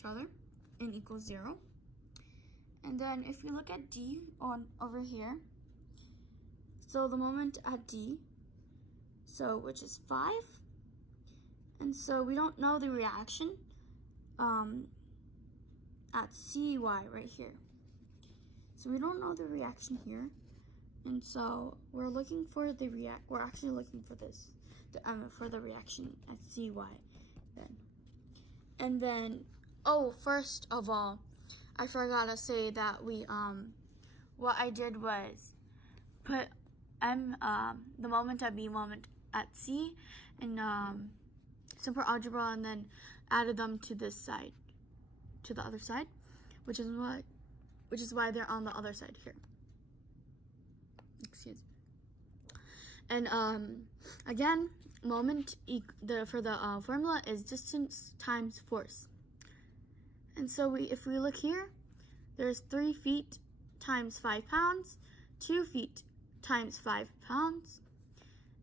each other and equals 0. And then if we look at D over here, so the moment at D, so which is 5, and so we don't know the reaction at CY right here. So we don't know the reaction here, and so we're looking for the we're actually looking for this, for the reaction at CY then. And then, oh, first of all, I forgot to say that we what I did was put the moment at B, moment at C in simple algebra, and then added them to this side, to the other side, which is why they're on the other side here. Excuse me. And again, moment for the formula is distance times force. And so if we look here, there's 3 feet times 5 pounds, 2 feet times 5 pounds,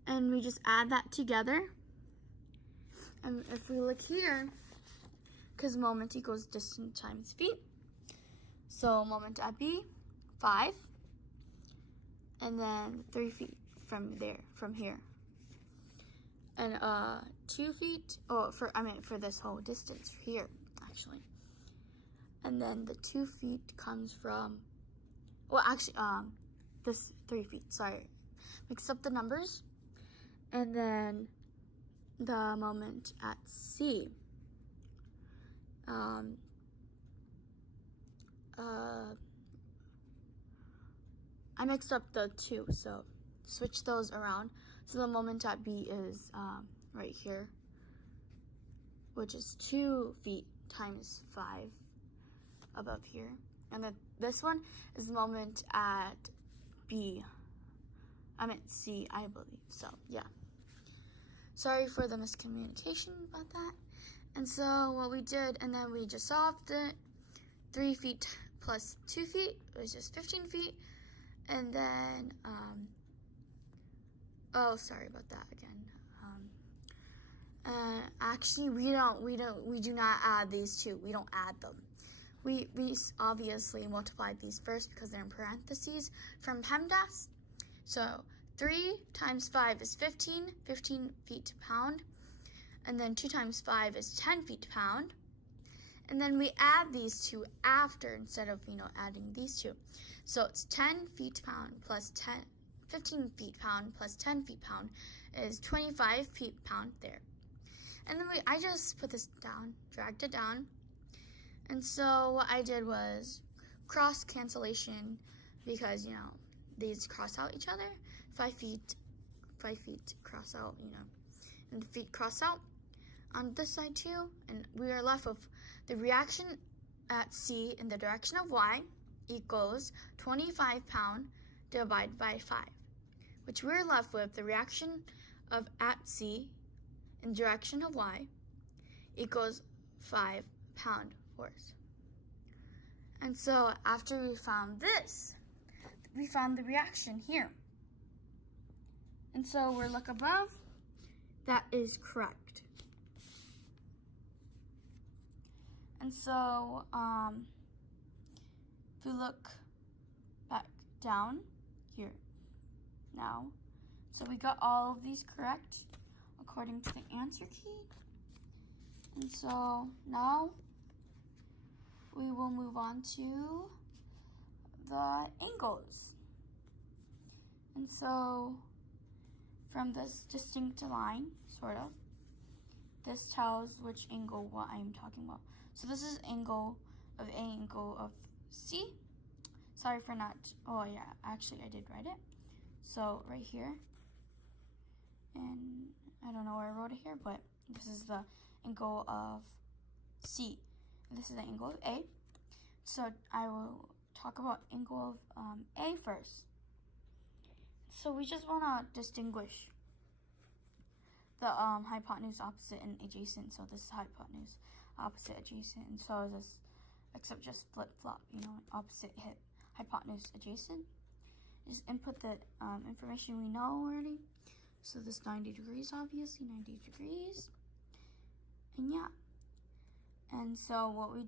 and we just add that together. And if we look here, because moment equals distance times feet, so moment at B, 5, and then 3 feet from here, and 2 feet. Oh, for this whole distance here, actually. And then the 2 feet comes from, well, actually, this 3 feet. Sorry, mix up the numbers. And then the moment at C. I mixed up the 2, so switch those around. So the moment at B is right here, which is 2 feet times 5 above here. And then this one is the moment at B. I'm at C, I believe. So, yeah. Sorry for the miscommunication about that. And so what we did, and then we just solved it. 3 feet plus 2 feet, which is 15 feet. And then, oh, sorry about that again. Actually, we do not add these two. We don't add them. We obviously multiplied these first because they're in parentheses from PEMDAS. So 3 times 5 is 15 feet pound. And then 2 times 5 is 10 feet pound. And then we add these two after instead of, adding these two. So it's 10 feet pound plus 15 feet pound plus 10 feet pound is 25 feet pound there. And then I just put this down, dragged it down. And so what I did was cross cancellation because, these cross out each other. 5 feet cross out, and the feet cross out on this side too. And we are left with the reaction at C in the direction of Y equals 25 pound divided by 5, which we're left with the reaction of at C in the direction of Y equals 5 pound force. And so after we found this, we found the reaction here. And so we look above, that is correct. And so if we look back down here now, so we got all of these correct according to the answer key. And so now we will move on to the angles. And so from this distinct line, sort of, this tells which angle what I'm talking about. So this is angle of C. Sorry for not, oh yeah, actually I did write it. So right here, and I don't know where I wrote it here, but this is the angle of C. And this is the angle of A. So I will talk about angle of A first. So we just want to distinguish the hypotenuse, opposite, and adjacent. So this is hypotenuse, opposite, adjacent, and so is this, except just flip-flop, opposite, hit, hypotenuse, adjacent. Just input the information we know already. So this 90 degrees, obviously, 90 degrees. And yeah. And so what we